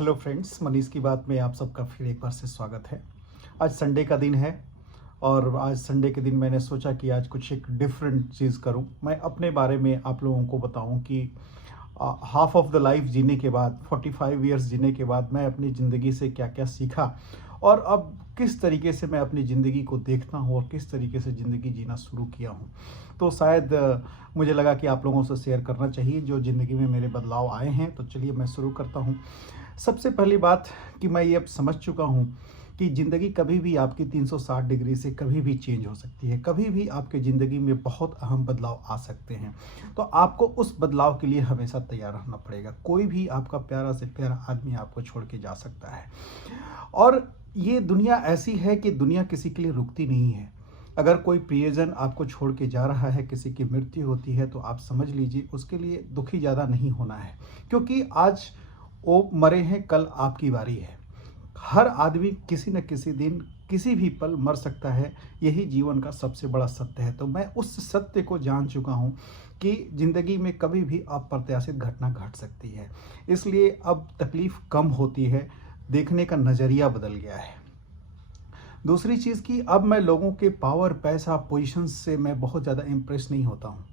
Hello friends, Manish की बात में आप सबका फिर एक बार से स्वागत है। आज संडे का दिन है और आज संडे के दिन मैंने सोचा कि आज कुछ एक डिफरेंट चीज़ करूं। मैं अपने बारे में आप लोगों को बताऊं कि हाफ ऑफ द लाइफ जीने के बाद 45 इयर्स जीने के बाद मैं अपनी ज़िंदगी से क्या क्या सीखा और अब किस तरीके से मैं अपनी ज़िंदगी को देखता हूँ और किस तरीके से ज़िंदगी जीना शुरू किया हूँ। तो शायद मुझे लगा कि आप लोगों से शेयर करना चाहिए जो ज़िंदगी में मेरे बदलाव आए हैं। तो चलिए मैं शुरू करता हूँ। सबसे पहली बात कि मैं ये अब समझ चुका हूँ कि ज़िंदगी कभी भी आपकी 360 डिग्री से कभी भी चेंज हो सकती है। कभी भी आपके ज़िंदगी में बहुत अहम बदलाव आ सकते हैं। तो आपको उस बदलाव के लिए हमेशा तैयार रहना पड़ेगा। कोई भी आपका प्यारा से प्यारा आदमी आपको छोड़ के जा सकता है और ये दुनिया ऐसी है कि दुनिया किसी के लिए रुकती नहीं है। अगर कोई प्रियजन आपको छोड़ के जा रहा है, किसी की मृत्यु होती है, तो आप समझ लीजिए उसके लिए दुखी ज़्यादा नहीं होना है, क्योंकि आज वो मरे हैं, कल आपकी बारी है। हर आदमी किसी न किसी दिन किसी भी पल मर सकता है। यही जीवन का सबसे बड़ा सत्य है। तो मैं उस सत्य को जान चुका हूँ कि ज़िंदगी में कभी भी अप्रत्याशित घटना घट सकती है। इसलिए अब तकलीफ़ कम होती है, देखने का नज़रिया बदल गया है। दूसरी चीज़ कि अब मैं लोगों के पावर, पैसा, पोजीशंस से मैं बहुत ज़्यादा इम्प्रेस नहीं होता हूँ,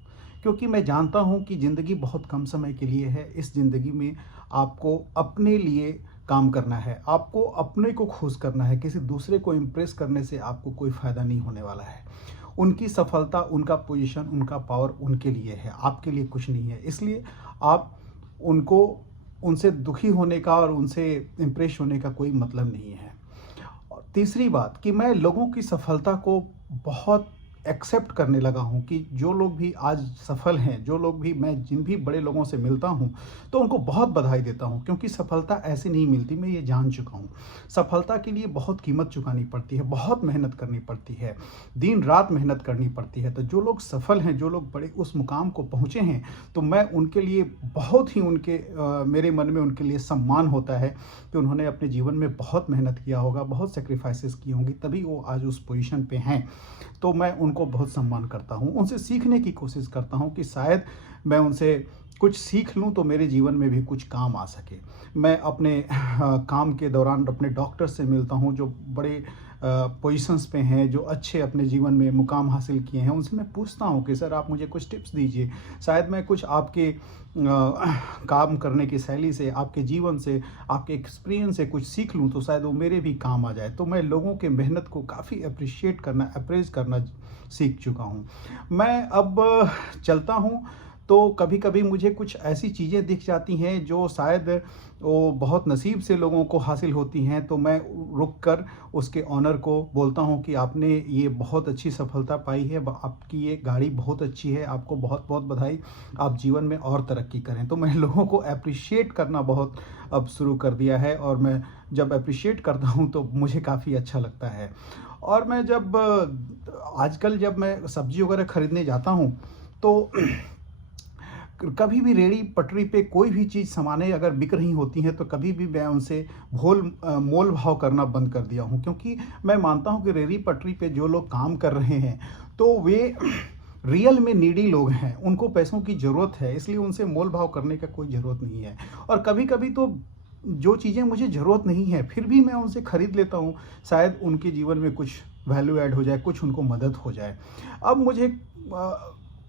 क्योंकि मैं जानता हूँ कि ज़िंदगी बहुत कम समय के लिए है। इस ज़िंदगी में आपको अपने लिए काम करना है, आपको अपने को खुश करना है। किसी दूसरे को इम्प्रेस करने से आपको कोई फ़ायदा नहीं होने वाला है। उनकी सफलता, उनका पोजीशन, उनका पावर उनके लिए है, आपके लिए कुछ नहीं है। इसलिए आप उनको उनसे दुखी होने का और उनसे इम्प्रेस होने का कोई मतलब नहीं है। और तीसरी बात कि मैं लोगों की सफलता को बहुत एक्सेप्ट करने लगा हूँ कि जो लोग भी आज सफल हैं, जो लोग भी, मैं जिन भी बड़े लोगों से मिलता हूँ तो उनको बहुत बधाई देता हूँ, क्योंकि सफलता ऐसे नहीं मिलती। मैं ये जान चुका हूँ सफलता के लिए बहुत कीमत चुकानी पड़ती है, बहुत मेहनत करनी पड़ती है, दिन रात मेहनत करनी पड़ती है। तो जो लोग सफल हैं, जो लोग बड़े उस मुकाम को पहुँचे हैं, तो मैं उनके लिए बहुत ही मेरे मन में उनके लिए सम्मान होता है कि उन्होंने अपने जीवन में बहुत मेहनत किया होगा, बहुत सेक्रीफाइसेस की होंगी, तभी वो आज उस पोजीशन पे हैं। तो मैं उनको बहुत सम्मान करता हूँ, उनसे सीखने की कोशिश करता हूँ कि शायद मैं उनसे कुछ सीख लूँ तो मेरे जीवन में भी कुछ काम आ सके। मैं अपने काम के दौरान अपने डॉक्टर से मिलता हूँ जो बड़े पोजीशंस पे हैं, जो अच्छे अपने जीवन में मुकाम हासिल किए हैं। उनसे मैं पूछता हूँ कि सर आप मुझे कुछ टिप्स दीजिए, शायद मैं कुछ आपके काम करने की शैली से, आपके जीवन से, आपके एक्सपीरियंस से कुछ सीख लूँ तो शायद वो मेरे भी काम आ जाए। तो मैं लोगों के मेहनत को काफ़ी अप्रेज़ करना सीख चुका हूँ। मैं अब चलता हूँ तो कभी-कभी मुझे कुछ ऐसी चीज़ें दिख जाती हैं जो शायद वो बहुत नसीब से लोगों को हासिल होती हैं, तो मैं रुक कर उसके ओनर को बोलता हूँ कि आपने ये बहुत अच्छी सफलता पाई है, आपकी ये गाड़ी बहुत अच्छी है, आपको बहुत-बहुत बधाई, आप जीवन में और तरक्की करें। तो मैं लोगों को एप्रिशिएट करना बहुत अब शुरू कर दिया है और मैं जब एप्रिशिएट करता हूँ तो मुझे काफ़ी अच्छा लगता है। और मैं जब आजकल जब मैं सब्ज़ी वगैरह खरीदने जाता हूँ तो कभी भी रेहड़ी पटरी पे कोई भी चीज़ सामानें अगर बिक रही होती हैं तो कभी भी मैं उनसे मोल भाव करना बंद कर दिया हूँ, क्योंकि मैं मानता हूँ कि रेहड़ी पटरी पे जो लोग काम कर रहे हैं तो वे रियल में नीडी लोग हैं, उनको पैसों की ज़रूरत है, इसलिए उनसे मोल भाव करने का कोई ज़रूरत नहीं है। और कभी कभी तो जो चीज़ें मुझे ज़रूरत नहीं है फिर भी मैं उनसे ख़रीद लेता हूँ, शायद उनके जीवन में कुछ वैल्यू ऐड हो जाए, कुछ उनको मदद हो जाए। अब मुझे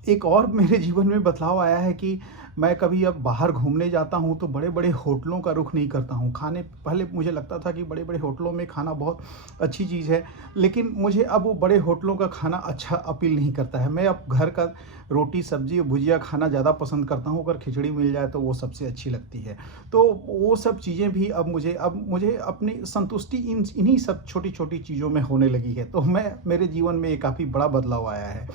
एक और मेरे जीवन में बदलाव आया है कि मैं कभी अब बाहर घूमने जाता हूँ तो बड़े-बड़े होटलों का रुख नहीं करता हूँ। खाने पहले मुझे लगता था कि बड़े-बड़े होटलों में खाना बहुत अच्छी चीज़ है, लेकिन मुझे अब वो बड़े होटलों का खाना अच्छा अपील नहीं करता है। मैं अब घर का रोटी, सब्ज़ी और भुजिया खाना ज़्यादा पसंद करता हूँ। अगर खिचड़ी मिल जाए तो वो सबसे अच्छी लगती है। तो वो सब चीज़ें भी अब मुझे अपनी संतुष्टि इन्हीं सब छोटी-छोटी चीज़ों में होने लगी है। तो मेरे जीवन में ये काफ़ी बड़ा बदलाव आया है।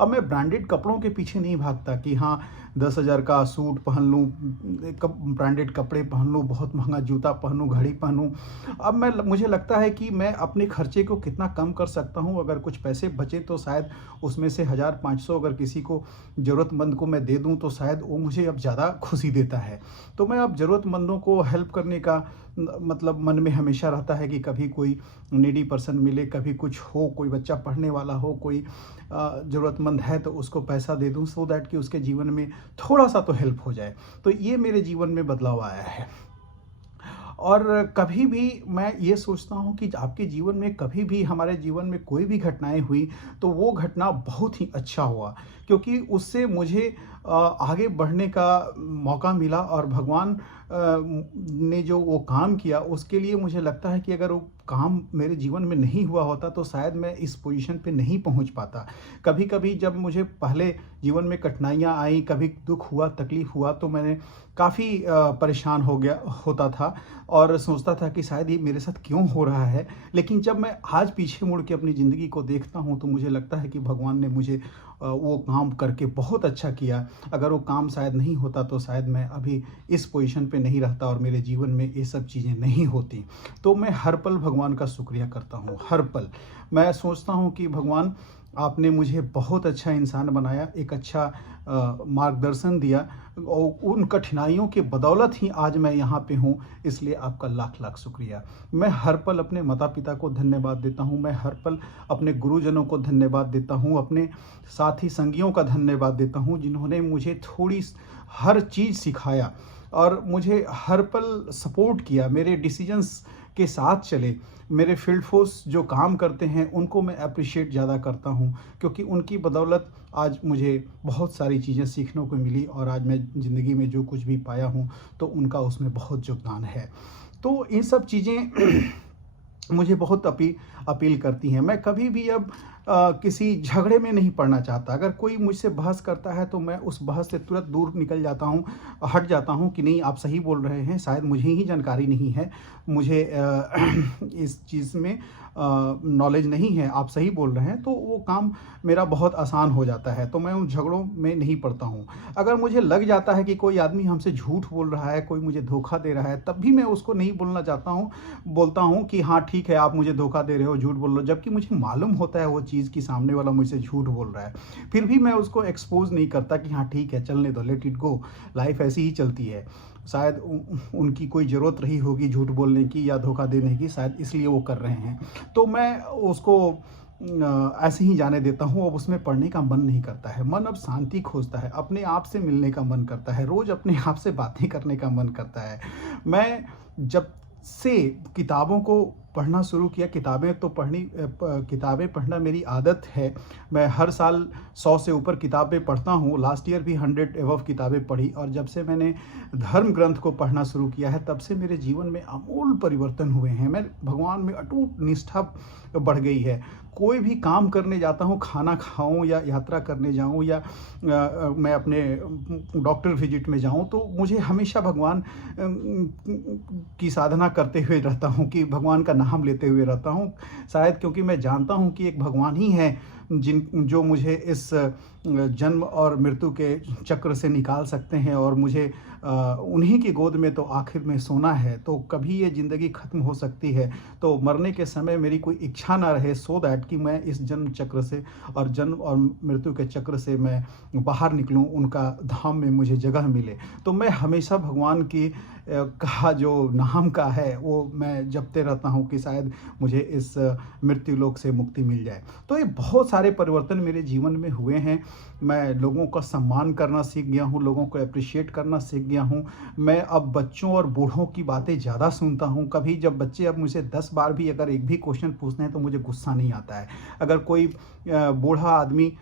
अब मैं ब्रांडेड कपड़ों के पीछे नहीं भागता कि हाँ 10,000 का सूट पहन लूँ, ब्रांडेड कपड़े पहन लूँ, बहुत महंगा जूता पहनूँ, घड़ी पहनूँ। अब मुझे लगता है कि मैं अपने खर्चे को कितना कम कर सकता हूँ। अगर कुछ पैसे बचे तो शायद उसमें से 1,500 अगर किसी को ज़रूरतमंद को मैं दे दूँ तो शायद वो मुझे अब ज़्यादा खुशी देता है। तो मैं अब ज़रूरतमंदों को हेल्प करने का मतलब मन में हमेशा रहता है कि कभी कोई नीडी पर्सन मिले, कभी कुछ हो, कोई बच्चा पढ़ने वाला हो, कोई ज़रूरतमंद है तो उसको पैसा दे दूँ, सो दैट कि उसके जीवन में थोड़ा सा तो हेल्प हो जाए। तो ये मेरे जीवन में बदलाव आया है। और कभी भी मैं ये सोचता हूँ कि आपके जीवन में कभी भी, हमारे जीवन में कोई भी घटनाएँ हुई, तो वो घटना बहुत ही अच्छा हुआ, क्योंकि उससे मुझे आगे बढ़ने का मौका मिला और भगवान ने जो वो काम किया उसके लिए मुझे लगता है कि अगर वो काम मेरे जीवन में नहीं हुआ होता तो शायद मैं इस पोजीशन पे नहीं पहुंच पाता। कभी-कभी जब मुझे पहले जीवन में कठिनाइयाँ आई, कभी दुःख हुआ, तकलीफ़ हुआ, तो मैंने काफ़ी परेशान हो गया होता था और सोचता था कि शायद ये मेरे साथ क्यों हो रहा है। लेकिन जब मैं आज पीछे मुड़ के अपनी ज़िंदगी को देखता हूँ तो मुझे लगता है कि भगवान ने मुझे वो काम करके बहुत अच्छा किया। अगर वो काम शायद नहीं होता तो शायद मैं अभी इस पोजीशन पे नहीं रहता और मेरे जीवन में ये सब चीज़ें नहीं होती। तो मैं हर पल भगवान का शुक्रिया करता हूँ, हर पल। मैं सोचता हूँ कि भगवान, आपने मुझे बहुत अच्छा इंसान बनाया, एक अच्छा मार्गदर्शन दिया और उन कठिनाइयों के बदौलत ही आज मैं यहाँ पे हूँ, इसलिए आपका लाख-लाख शुक्रिया। मैं हर पल अपने माता-पिता को धन्यवाद देता हूँ, मैं हर पल अपने गुरुजनों को धन्यवाद देता हूँ, अपने साथी संगियों का धन्यवाद देता हूँ, जिन्होंने मुझे हर चीज़ सिखाया और मुझे हर पल सपोर्ट किया, मेरे डिसीजंस के साथ चले। मेरे फील्ड फोर्स जो काम करते हैं उनको मैं एप्रिशिएट ज़्यादा करता हूँ, क्योंकि उनकी बदौलत आज मुझे बहुत सारी चीज़ें सीखने को मिली और आज मैं ज़िंदगी में जो कुछ भी पाया हूँ तो उनका उसमें बहुत योगदान है। तो ये सब चीज़ें मुझे बहुत अपील करती हैं। मैं कभी भी अब किसी झगड़े में नहीं पड़ना चाहता। अगर कोई मुझसे बहस करता है तो मैं उस बहस से तुरंत दूर निकल जाता हूँ, हट जाता हूँ कि नहीं, आप सही बोल रहे हैं, शायद मुझे ही जानकारी नहीं है, मुझे इस चीज़ में नॉलेज नहीं है, आप सही बोल रहे हैं, तो वो काम मेरा बहुत आसान हो जाता है। तो मैं उन झगड़ों में नहीं पड़ता हूँ। अगर मुझे लग जाता है कि कोई आदमी हमसे झूठ बोल रहा है, कोई मुझे धोखा दे रहा है, तब भी मैं उसको नहीं बोलना चाहता हूँ, बोलता हूँ कि हाँ ठीक है, आप मुझे धोखा दे रहे हो, झूठ बोल रहे हो, जबकि मुझे मालूम होता है वो चीज़ कि सामने वाला मुझसे झूठ बोल रहा है। फिर भी मैं उसको एक्सपोज़ नहीं करता कि हाँ ठीक है, चलने दो, लेट इट गो, लाइफ़ ऐसी ही चलती है। शायद उनकी कोई ज़रूरत रही होगी झूठ बोलने की या धोखा देने की, शायद इसलिए वो कर रहे हैं। तो मैं उसको ऐसे ही जाने देता हूँ। अब उसमें पढ़ने का मन नहीं करता है, मन अब शांति खोजता है, अपने आप से मिलने का मन करता है, रोज़ अपने आप से बातें करने का मन करता है। मैं जब से किताबों को पढ़ना शुरू किया, किताबें पढ़ना मेरी आदत है। मैं हर साल 100 से ऊपर किताबें पढ़ता हूँ। लास्ट ईयर भी 100 अबव किताबें पढ़ी और जब से मैंने धर्म ग्रंथ को पढ़ना शुरू किया है तब से मेरे जीवन में आमूल परिवर्तन हुए हैं। मैं भगवान में अटूट निष्ठा बढ़ गई है। कोई भी काम करने जाता हूँ, खाना खाऊँ या यात्रा करने जाऊँ या मैं अपने डॉक्टर विजिट में जाऊँ, तो मुझे हमेशा भगवान की साधना करते हुए रहता हूँ, कि भगवान का नाम लेते हुए रहता हूँ। शायद क्योंकि मैं जानता हूँ कि एक भगवान ही है जो मुझे इस जन्म और मृत्यु के चक्र से निकाल सकते हैं और मुझे उन्हीं की गोद में तो आखिर में सोना है। तो कभी ये ज़िंदगी ख़त्म हो सकती है, तो मरने के समय मेरी कोई इच्छा ना रहे, सो दैट कि मैं इस जन्म चक्र से और जन्म और मृत्यु के चक्र से मैं बाहर निकलूं, उनका धाम में मुझे जगह मिले। तो मैं हमेशा भगवान की का जो नाम का है वो मैं जपते रहता हूँ कि शायद मुझे इस मृत्यु लोक से मुक्ति मिल जाए। तो ये बहुत सारे परिवर्तन मेरे जीवन में हुए हैं। मैं लोगों का सम्मान करना सीख गया हूँ, लोगों को एप्रिशिएट करना सीख गया हूँ। मैं अब बच्चों और बूढ़ों की बातें ज़्यादा सुनता हूँ। कभी जब बच्चे अब मुझे 10 बार भी अगर एक भी क्वेश्चन पूछते हैं तो मुझे गुस्सा नहीं आता है। अगर कोई बूढ़ा आदमी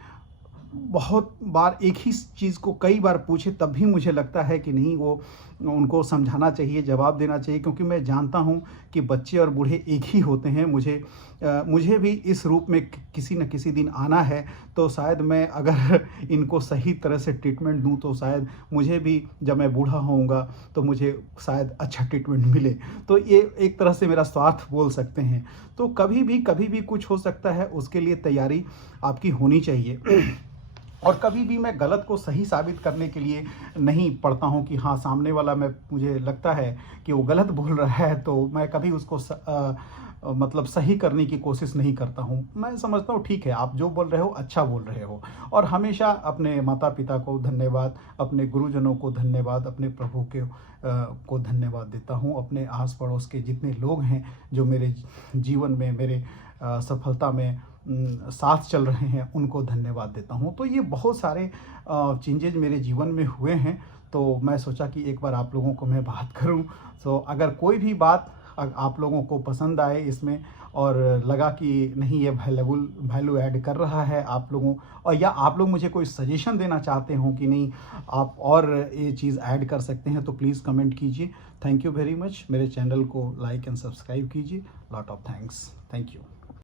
बहुत बार एक ही चीज़ को कई बार पूछे तब भी मुझे लगता है कि नहीं, वो उनको समझाना चाहिए, जवाब देना चाहिए, क्योंकि मैं जानता हूँ कि बच्चे और बूढ़े एक ही होते हैं। मुझे भी इस रूप में किसी न किसी दिन आना है, तो शायद मैं अगर इनको सही तरह से ट्रीटमेंट दूँ तो शायद मुझे भी जब मैं बूढ़ा होऊंगा तो मुझे शायद अच्छा ट्रीटमेंट मिले। तो ये एक तरह से मेरा स्वार्थ बोल सकते हैं। तो कभी भी कुछ हो सकता है, उसके लिए तैयारी आपकी होनी चाहिए। और कभी भी मैं गलत को सही साबित करने के लिए नहीं पढ़ता हूँ कि हाँ सामने वाला, मुझे लगता है कि वो गलत बोल रहा है, तो मैं कभी उसको मतलब सही करने की कोशिश नहीं करता हूँ। मैं समझता हूँ ठीक है, आप जो बोल रहे हो अच्छा बोल रहे हो। और हमेशा अपने माता पिता को धन्यवाद, अपने गुरुजनों को धन्यवाद, अपने प्रभु को धन्यवाद देता हूँ। अपने आस पड़ोस के जितने लोग हैं जो मेरे जीवन में, मेरे सफलता में साथ चल रहे हैं, उनको धन्यवाद देता हूँ। तो ये बहुत सारे चेंजेज मेरे जीवन में हुए हैं। तो मैं सोचा कि एक बार आप लोगों को मैं बात करूं। सो अगर कोई भी बात आप लोगों को पसंद आए इसमें और लगा कि नहीं ये वैल्यू ऐड कर रहा है आप लोगों, और या आप लोग मुझे कोई सजेशन देना चाहते हो कि नहीं आप और ये चीज़ ऐड कर सकते हैं, तो प्लीज़ कमेंट कीजिए। Thank you very much. मेरे चैनल को लाइक एंड सब्सक्राइब कीजिए। Lot of thanks. Thank you.